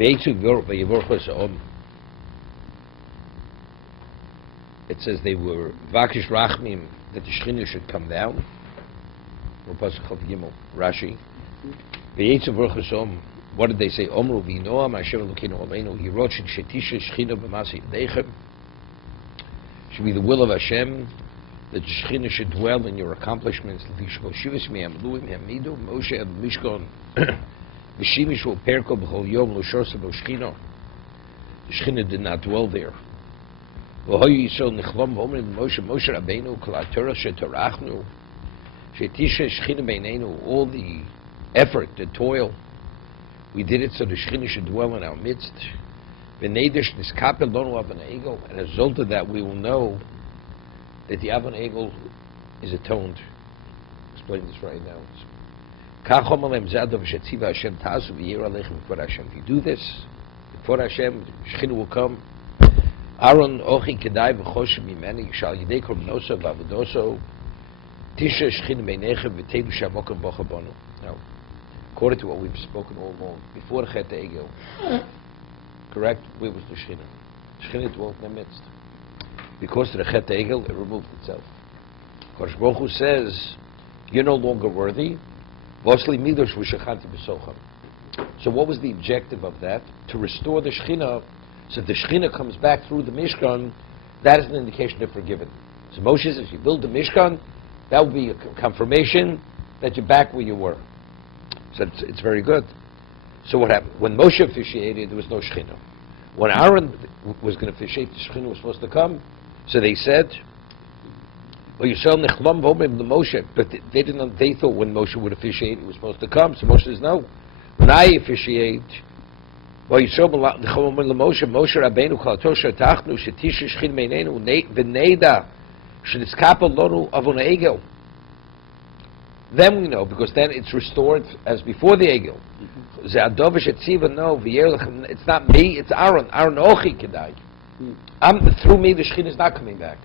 It says they were Vakish Rachmim that the Shechina should come down. Rashi. What did they say? Omru v'noam Hashem Elokeinu Aleinu Yirosh Shetisha Shechina b'masi Yadechem. Should be the will of Hashem that the Shechina should dwell in your accomplishments. Moshe ad Mishkan v'shimish u'perko b'chol yom l'shorsa b'shechina. The Shechina did not dwell there. V'hoyu Yisrael nichlam v'omrim Moshe Rabbeinu kol haTorah shetorachnu shetisha Shechina b'eineinu. All the effort, the toil, we did it so the Shechina should dwell in our midst. V'neidish niskapel lonu avon egel, and as a result of that we will know that the avon egel is atoned. Explain this right now. If you do this, before Hashem, Shechina will come. Aaron ochi kedai v'choshem mimeni shal yidei kol b'noso v'avodoso tisha Shechina b'einechem v'teilu shamokem bocha bonu. Now, according to what we've spoken all along, before the Chet Egel, correct, where was the Shechina? The Shechina dwelt in their midst. Because of the Chet Egel, it removed itself. Kodesh Baruch Hu says, you're no longer worthy. Vosli midosh v'shachanti b'socham. So what was the objective of that? To restore the Shechina, so if the Shechina comes back through the Mishkan, that is an indication they're forgiven. So Moshe says, if you build the Mishkan, that will be a confirmation that you're back where you were. So it's very good. So what happened? When Moshe officiated, there was no Shechina. When Aaron was going to officiate, the Shechina was supposed to come. So they said, well, Yisrael nechlam v'omrim l'Moshe. But they didn't. They thought when Moshe would officiate, it was supposed to come. So Moshe says, no. When I officiate, well, Yisrael nechlam v'omrim l'Moshe, Moshe Rabbeinu kalato shetachnu shetisha Shechina b'eineinu v'neida sheniskapel lonu avon egel. Then we know, because then it's restored as before the Egel. It's not me, it's Aaron. Aaron ochi kedai. Through me, the Shechina is not coming back.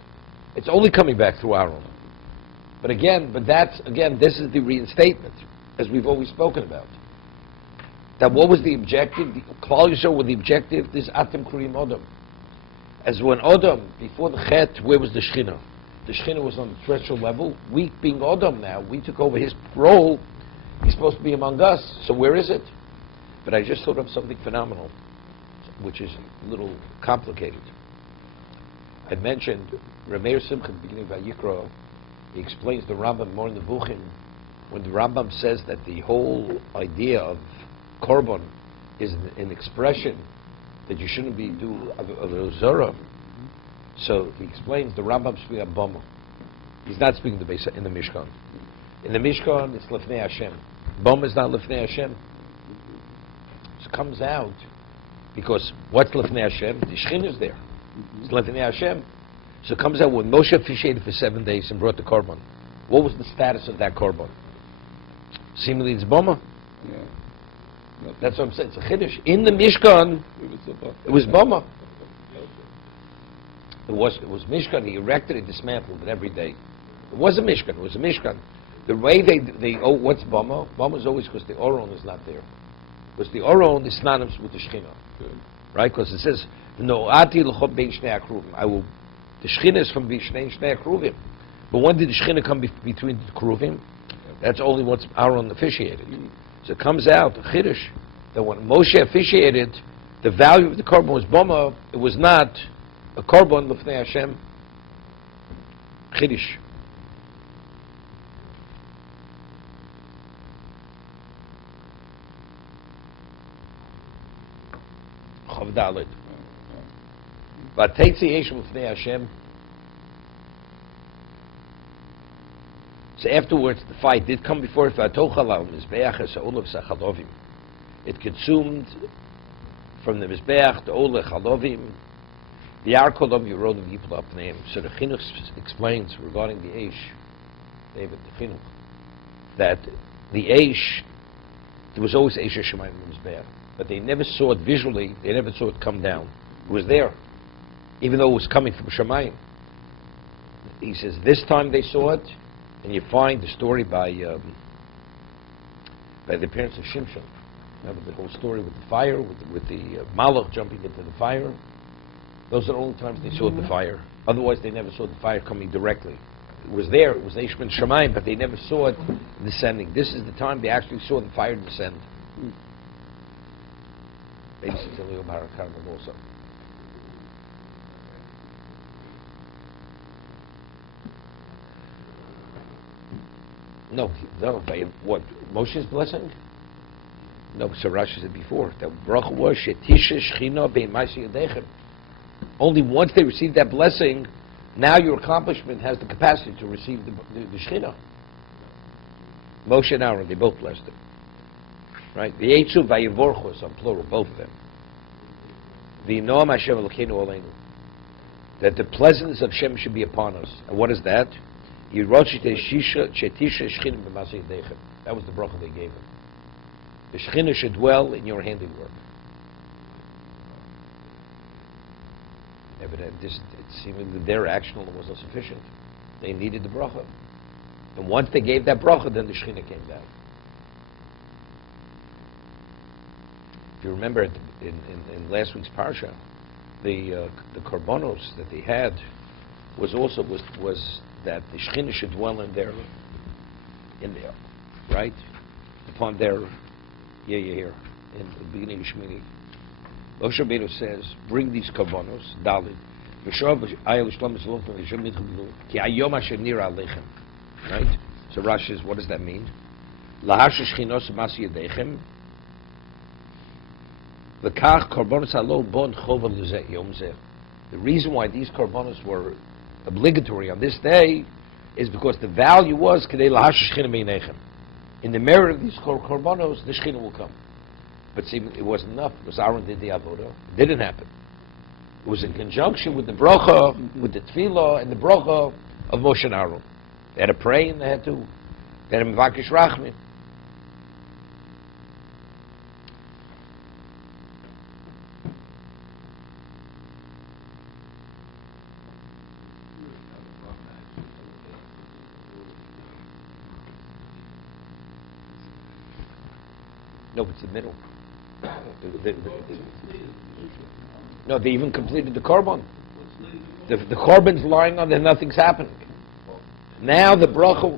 It's only coming back through Aaron. But this is the reinstatement, as we've always spoken about. That what was the objective? The Klal Yisrael with the objective is Atem Kurim Odom. As when Odom, before the Chet, where was the Shechina? The Shechina was on the threshold level. We, being Odom now, we took over his role. He's supposed to be among us. So where is it? But I just thought of something phenomenal, which is a little complicated. I mentioned Rameir Simcha at the beginning of Vayikra. He explains the Rambam more in the Buchim. When the Rambam says that the whole idea of Korban is an expression that you shouldn't be do of a Zora. So he explains the Rambam speaking of Bama. He's not speaking the base in the Mishkan. In the Mishkan, it's Lefnei Hashem. Bama is not Lefnei Hashem. So it comes out because what's Lefnei Hashem? The Shechina is there. It's Lefnei Hashem. So it comes out when Moshe officiated for 7 days and brought the Korban. What was the status of that Korban? Seemingly it's Bama. Yeah. That's what I'm saying. It's a Chiddush. In the Mishkan, it was Bama. It was Mishkan. He erected it, dismantled it every day. It was a Mishkan. It was a Mishkan. The way what's Bama? Bama is always because the Oron is not there. Because the Oron is synonymous with the Shechina, right? Because it says Noati l'chot bein shnei akruvim. The Shechina is from shnei akruvim. But when did the Shechina come between the Kruvim? That's only once Aaron officiated. So it comes out, Chiddush, that when Moshe officiated, the value of the Korban was Bama. It was not a Korban Lefnei Hashem. Chiddush. Chav Daled. V'teitzi yesh Lefnei Hashem. So afterwards, the fight did come before it. It consumed from the Mizbeach, the Olech Halovim, the Arkolom Yerodim Yipul Apneim. So the Chinuch explains regarding the Eish, David, the Chinuch, that the Eish, there was always Eish Shemayim in the Mizbeach, but they never saw it visually, they never saw it come down. It was there, even though it was coming from Shemayim. He says, this time they saw it, and you find the story by the parents of Shimshon. Remember the whole story with the fire, with the Malach jumping into the fire? Those are the only times they saw the fire. Otherwise, they never saw the fire coming directly. It was there, it was Eishman Shemayim, but they never saw it descending. This is the time they actually saw the fire descend. Maybe it's a little Barakarman also. No, what? Moshe's blessing? No, so Rashi said before, that bracha was shetisha shchina be'maisi yadechem. Only once they received that blessing, now your accomplishment has the capacity to receive the shchina. Moshe and Aaron, they both blessed it. Right? The Eitzu vayivorchos, on plural, both of them. V'noam Hashem Elokeinu Aleinu. That the pleasantness of Hashem should be upon us. And what is that? That was the bracha they gave him. The Shechina should dwell in your handiwork. Evident, it seemed that their action wasn't sufficient. They needed the bracha. And once they gave that bracha, then the Shechina came down. If you remember in last week's parsha, the korbanos that they had was that the Shechina should dwell in there, right? Upon their, here, in the beginning of Shemini. Moshe Rabbeinu says, bring these korbanos, Dalit, right? So Rashi says, what does that mean? The reason why these korbanos were obligatory on this day is because the value was in the merit of these korbanos, the Shechina will come. But see, it wasn't enough because Aaron did the avodah. It didn't happen. It was in conjunction with the bracha, with the tefillah, and the bracha of Moshe and Aaron. They had to pray and they had to mevakish rachmim. No, it's the middle. No, they even completed the korban. The korban's lying on there, nothing's happening. Now the bracha,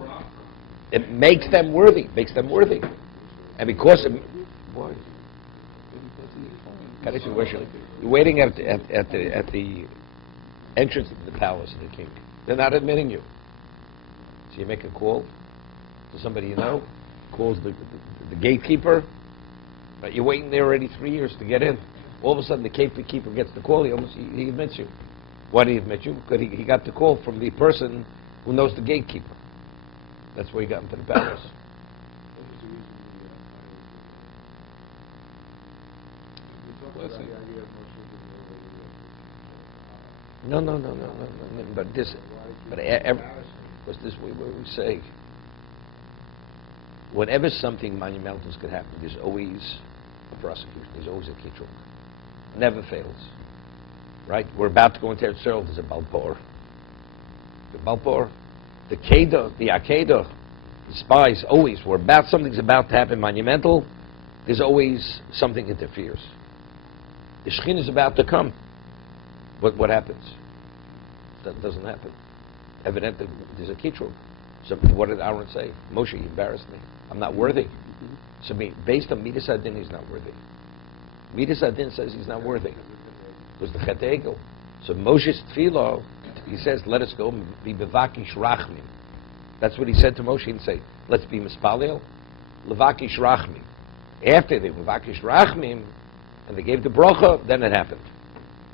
it makes them worthy. And because why? You're waiting at the entrance of the palace of the king. They're not admitting you. So you make a call to somebody you know, calls the gatekeeper. But you're waiting there already 3 years to get in. All of a sudden, the gatekeeper gets the call. He admits you. Why did he admit you? Because he got the call from the person who knows the gatekeeper. That's where he got into the palace. No. But this way where we say, whenever something monumental could happen, there's always a prosecution. There's always a kitruk. Never fails. Right? We're about to go into Eretz Yisrael. There's a Balpor. The Balpor, the Kedah, the Akedah, the spies, always, something's about to happen monumental, there's always something interferes. The Shechinah is about to come. What happens? That doesn't happen. Evidently, there's a kitruk. So what did Aaron say? Moshe, you embarrassed me. I'm not worthy. So based on Midas Adin, he's not worthy. Midas Adin says he's not worthy. Because the Chet Egel. So Moshe's tefillah, he says, let us go and be bevakish rachmim. That's what he said to Moshe. He didn't say, let's be mispalel. Levakish rachmim. After they bevakish rachmim, and they gave the bracha, then it happened.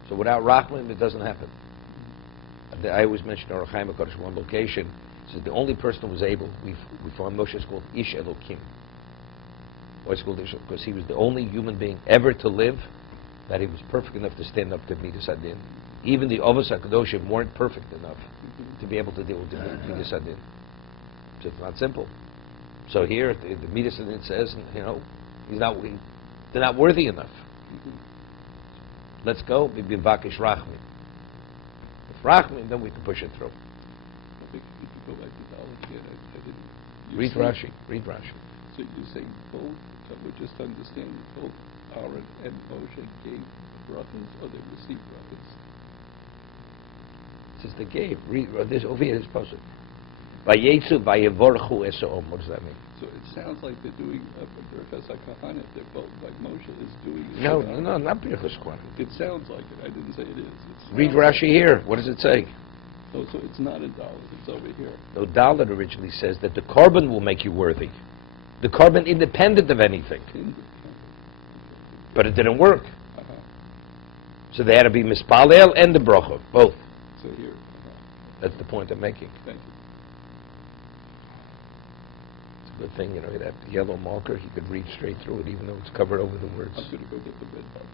So without rachmim, it doesn't happen. I always mention Or Chaim HaKadosh, one location. So the only person who was able, we found Moshe called Ish Elokim. Why it's called Ish? Because he was the only human being ever to live that he was perfect enough to stand up to Midas Adin. Even the Avos HaKadoshim weren't perfect enough to be able to deal with the Midas Adin. So it's not simple. So here, the Midas Adin says, they're not worthy enough. Let's go, be Vakish Rachmin. If Rachmin, then we can push it through. If you go back to the Aleph again, I didn't. Read Rashi. So So you say both, so we just understand both Aaron and Moshe gave brachas, or they received brachas? It says they gave. Read this over here. This pasuk. Vayetzu vayevorchu esom. What does that mean? So it sounds like they're doing Birchas HaKahanim. They're both, like Moshe is doing it. No, not Birchas Kohanim. It sounds like it. I didn't say it is. Read Rashi here. What does it say? Oh, so it's not in Dalit. It's over here. No, Dalit originally says that the korban will make you worthy. The korban independent of anything. But it didn't work. Uh-huh. So they had to be mispalel and the bracha, both. So here. That's the point I'm making. Thank you. It's a good thing, you know, that yellow marker, you could read straight through it, even though it's covered over the words. I'm going to go get the red marker.